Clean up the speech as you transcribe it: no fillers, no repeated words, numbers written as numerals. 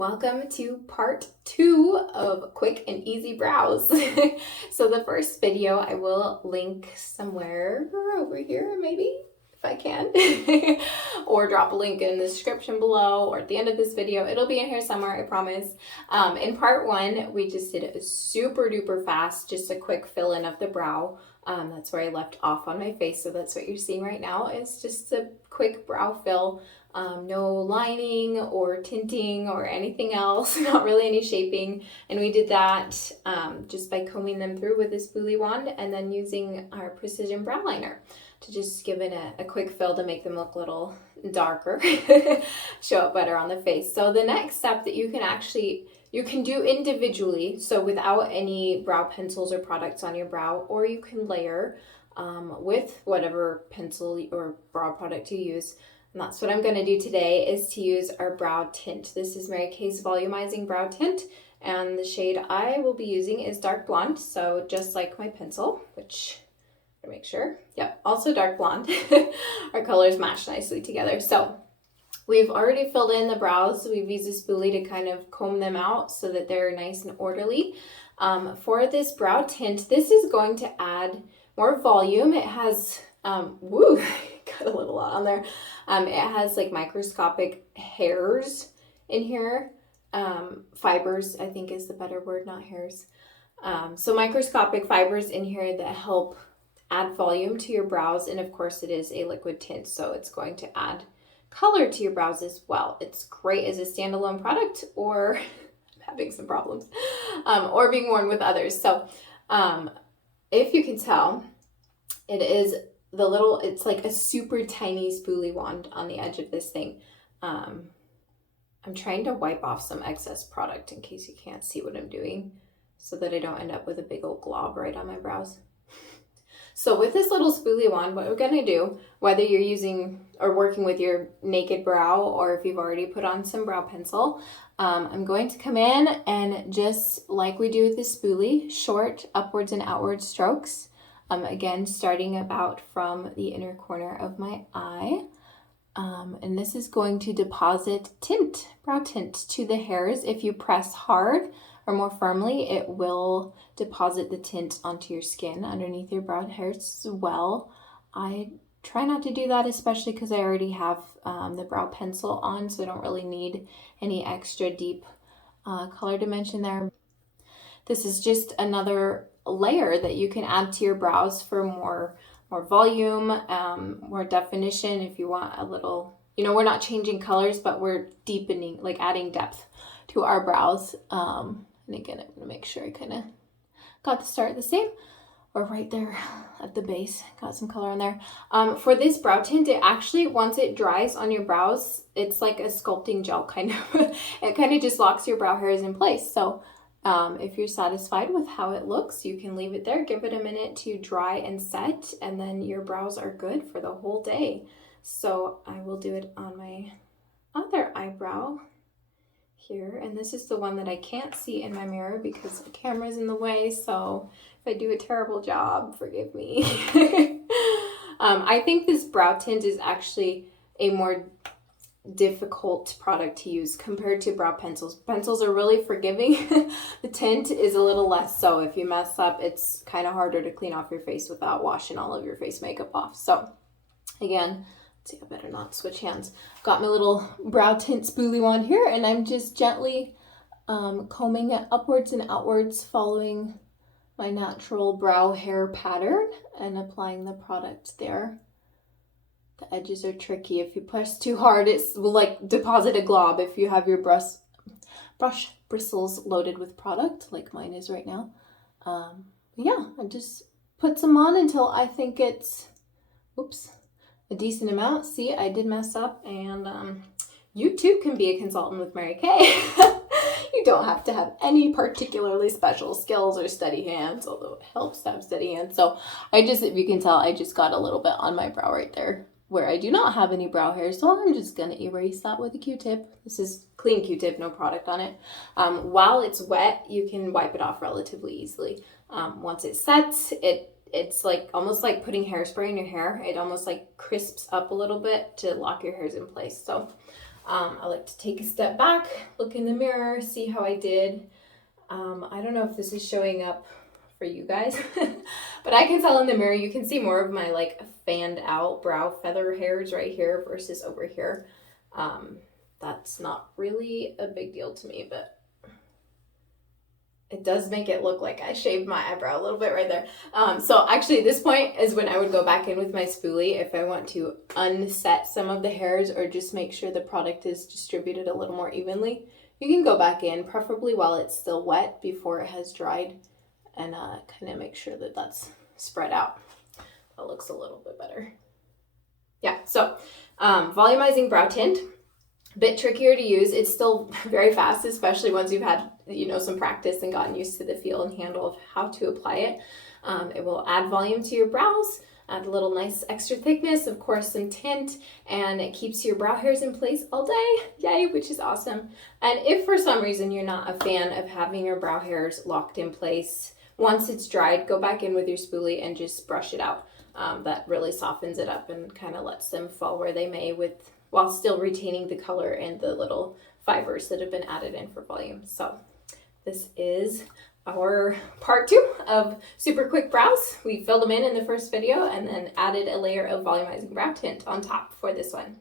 Welcome to part 2 of quick and easy brows. So the first video I will link somewhere over here, maybe, if I can, or drop a link in the description below or at the end of this video. It'll be in here somewhere, I promise. In part 1, we just did it super duper fast, just a quick fill in of the brow. That's where I left off on my face, so that's what you're seeing right now. It's just a quick brow fill. No lining or tinting or anything else, not really any shaping. And we did that just by combing them through with a spoolie wand and then using our precision brow liner to just give it a quick fill to make them look a little darker, show up better on the face. So the next step that you can do individually, so without any brow pencils or products on your brow, or you can layer with whatever pencil or brow product you use. And that's what I'm going to do today, is to use our brow tint. This is Mary Kay's Volumizing Brow Tint, and the shade I will be using is dark blonde, so just like my pencil, which, to make sure, yep, also dark blonde. Our colors match nicely together. So we've already filled in the brows. We've used a spoolie to kind of comb them out so that they're nice and orderly. For this brow tint, this is going to add more volume. It has, woo, got a little lot on there. It has like microscopic hairs in here. Fibers, I think is the better word, not hairs. So microscopic fibers in here that help add volume to your brows. And of course it is a liquid tint, so it's going to add color to your brows as well. It's great as a standalone product, or I'm having some problems, or being worn with others. So if you can tell, it is it's like a super tiny spoolie wand on the edge of this thing. I'm trying to wipe off some excess product in case you can't see what I'm doing, so that I don't end up with a big old glob right on my brows. So with this little spoolie wand, what we're gonna do, whether you're using or working with your naked brow, or if you've already put on some brow pencil, I'm going to come in and just like we do with the spoolie, short upwards and outward strokes. Again, starting about from the inner corner of my eye. And this is going to deposit tint, brow tint, to the hairs. If you press hard or more firmly, it will deposit the tint onto your skin underneath your brow hairs as well. I try not to do that, especially because I already have the brow pencil on, so I don't really need any extra deep color dimension there. This is just another layer that you can add to your brows for more volume, more definition. If you want a little, we're not changing colors, but we're deepening, like adding depth to our brows. And again, I'm gonna make sure I kind of got the start the same, or right there at the base, got some color on there. For this brow tint, it actually, once it dries on your brows, it's like a sculpting gel kind of. It kind of just locks your brow hairs in place. So if you're satisfied with how it looks, you can leave it there, give it a minute to dry and set, and then your brows are good for the whole day. So I will do it on my other eyebrow here, and this is the one that I can't see in my mirror because the camera's in the way, so if I do a terrible job, forgive me. I think this brow tint is actually a more difficult product to use compared to brow pencils. Pencils are really forgiving. The tint is a little less so. If you mess up, it's kind of harder to clean off your face without washing all of your face makeup off. So again, let's see, I better not switch hands. Got my little brow tint spoolie wand here, and I'm just gently combing it upwards and outwards, following my natural brow hair pattern and applying the product there. The edges are tricky. If you press too hard, it will like deposit a glob if you have your brush bristles loaded with product like mine is right now. Yeah, I just put some on until I think it's, a decent amount. See, I did mess up, and you too can be a consultant with Mary Kay. You don't have to have any particularly special skills or steady hands, although it helps to have steady hands. So if you can tell, I just got a little bit on my brow right there where I do not have any brow hair, so I'm just gonna erase that with a Q-tip. This is clean Q-tip, no product on it. While it's wet, you can wipe it off relatively easily. Once it sets, it's like almost like putting hairspray in your hair. It almost like crisps up a little bit to lock your hairs in place. So I like to take a step back, look in the mirror, see how I did. I don't know if this is showing up for you guys, but I can tell in the mirror, you can see more of my like fanned out brow feather hairs right here versus over here. That's not really a big deal to me, but it does make it look like I shaved my eyebrow a little bit right there. So actually at this point is when I would go back in with my spoolie if I want to unset some of the hairs or just make sure the product is distributed a little more evenly. You can go back in, preferably while it's still wet before it has dried, and kind of make sure that that's spread out. That looks a little bit better. Yeah, so volumizing brow tint. Bit trickier to use. It's still very fast, especially once you've had, you know, some practice and gotten used to the feel and handle of how to apply it. It will add volume to your brows, add a little nice extra thickness, of course some tint, and it keeps your brow hairs in place all day. Yay, which is awesome. And if for some reason you're not a fan of having your brow hairs locked in place, once it's dried, go back in with your spoolie and just brush it out. That really softens it up and kind of lets them fall where they may while still retaining the color and the little fibers that have been added in for volume. So this is our part 2 of super quick brows. We filled them in the first video and then added a layer of volumizing brow tint on top for this one.